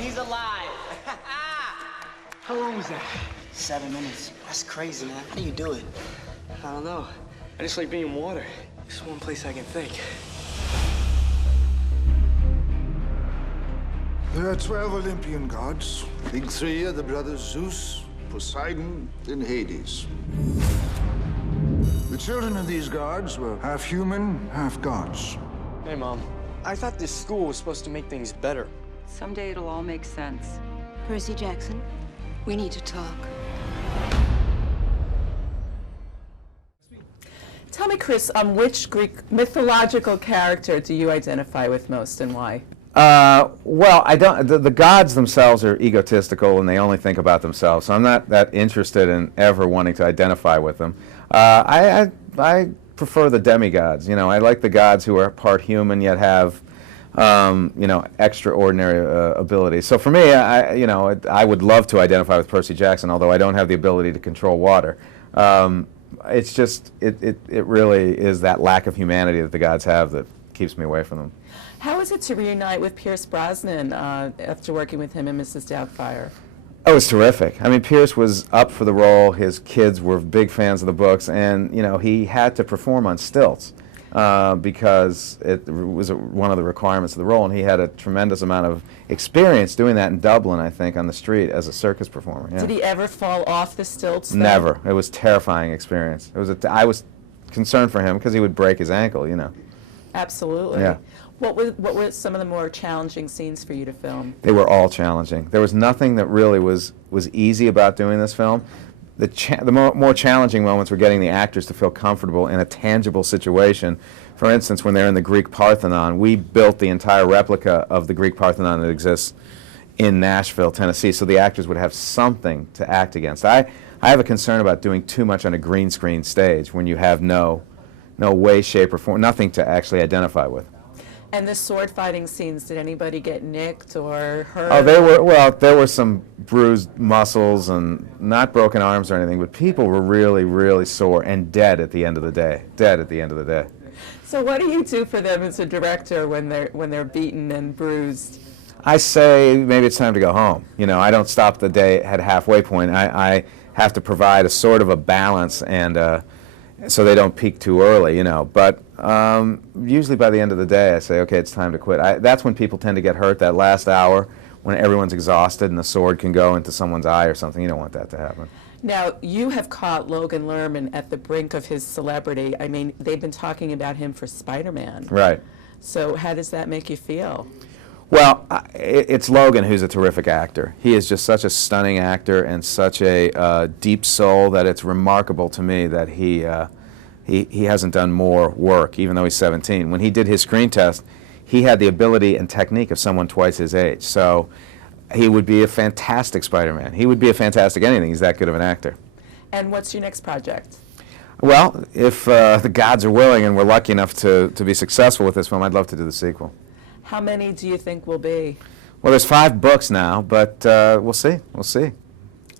and he's alive. How long was that? 7 minutes. That's crazy, man. How do you do it? I don't know. I just like being in water. It's one place I can think. There are 12 Olympian gods. Big three are the brothers Zeus, Poseidon, and Hades. The children of these gods were half human, half gods. Hey, Mom. I thought this school was supposed to make things better. Someday it'll all make sense. Percy Jackson, we need to talk. Tell me, Chris, which Greek mythological character do you identify with most and why? Well, I don't. The gods themselves are egotistical and they only think about themselves. So I'm not that interested in ever wanting to identify with them. I prefer the demigods. You know, I like the gods who are part human yet have, you know, extraordinary abilities. So for me, I would love to identify with Percy Jackson, although I don't have the ability to control water. It's just, it really is that lack of humanity that the gods have that keeps me away from them. How is it to reunite with Pierce Brosnan after working with him in Mrs. Doubtfire? Oh, it was terrific. I mean, Pierce was up for the role. His kids were big fans of the books, and you know, he had to perform on stilts because it was one of the requirements of the role, and he had a tremendous amount of experience doing that in Dublin, I think, on the street as a circus performer. Yeah. Did he ever fall off the stilts, though? Never. It was a terrifying experience. It was I was concerned for him because he would break his ankle, you know. Absolutely. Yeah. What were some of the more challenging scenes for you to film? They were all challenging. There was nothing that really was easy about doing this film. The more challenging moments were getting the actors to feel comfortable in a tangible situation. For instance, when they're in the Greek Parthenon, we built the entire replica of the Greek Parthenon that exists in Nashville, Tennessee, so the actors would have something to act against. I have a concern about doing too much on a green screen stage when you have no way, shape, or form, nothing to actually identify with. And the sword fighting scenes, did anybody get nicked or hurt? Oh, there were some bruised muscles and not broken arms or anything, but people were really, really sore and dead at the end of the day. Dead at the end of the day. So what do you do for them as a director when they're beaten and bruised? I say maybe it's time to go home. You know, I don't stop the day at halfway point. I have to provide a sort of a balance and so they don't peak too early, you know. But usually by the end of the day, I say, okay, it's time to quit. That's when people tend to get hurt, that last hour, when everyone's exhausted and the sword can go into someone's eye or something. You don't want that to happen. Now, you have caught Logan Lerman at the brink of his celebrity. I mean, they've been talking about him for Spider-Man. Right. So how does that make you feel? Well, it's Logan who's a terrific actor. He is just such a stunning actor and such a deep soul that it's remarkable to me that he hasn't done more work, even though he's 17. When he did his screen test, he had the ability and technique of someone twice his age. So he would be a fantastic Spider-Man. He would be a fantastic anything. He's that good of an actor. And what's your next project? Well, if the gods are willing and we're lucky enough to be successful with this film, I'd love to do the sequel. How many do you think will be? Well, there's 5 books now, but we'll see. We'll see.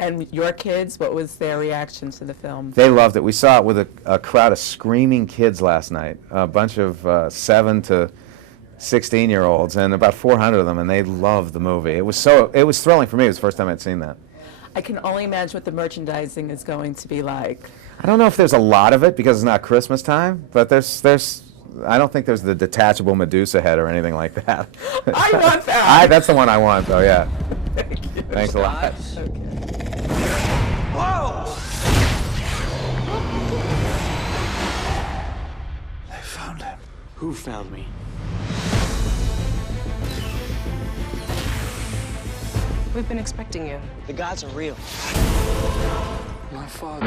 And your kids, what was their reaction to the film? They loved it. We saw it with a crowd of screaming kids last night, a bunch of 7 to 16-year-olds, and about 400 of them, and they loved the movie. It was thrilling for me. It was the first time I'd seen that. I can only imagine what the merchandising is going to be like. I don't know if there's a lot of it because it's not Christmas time, but I don't think there's the detachable Medusa head or anything like that. I want that! That's the one I want, though, yeah. Thank you. Thanks a lot. Okay. Whoa! They found him. Who found me? We've been expecting you. The gods are real. My father.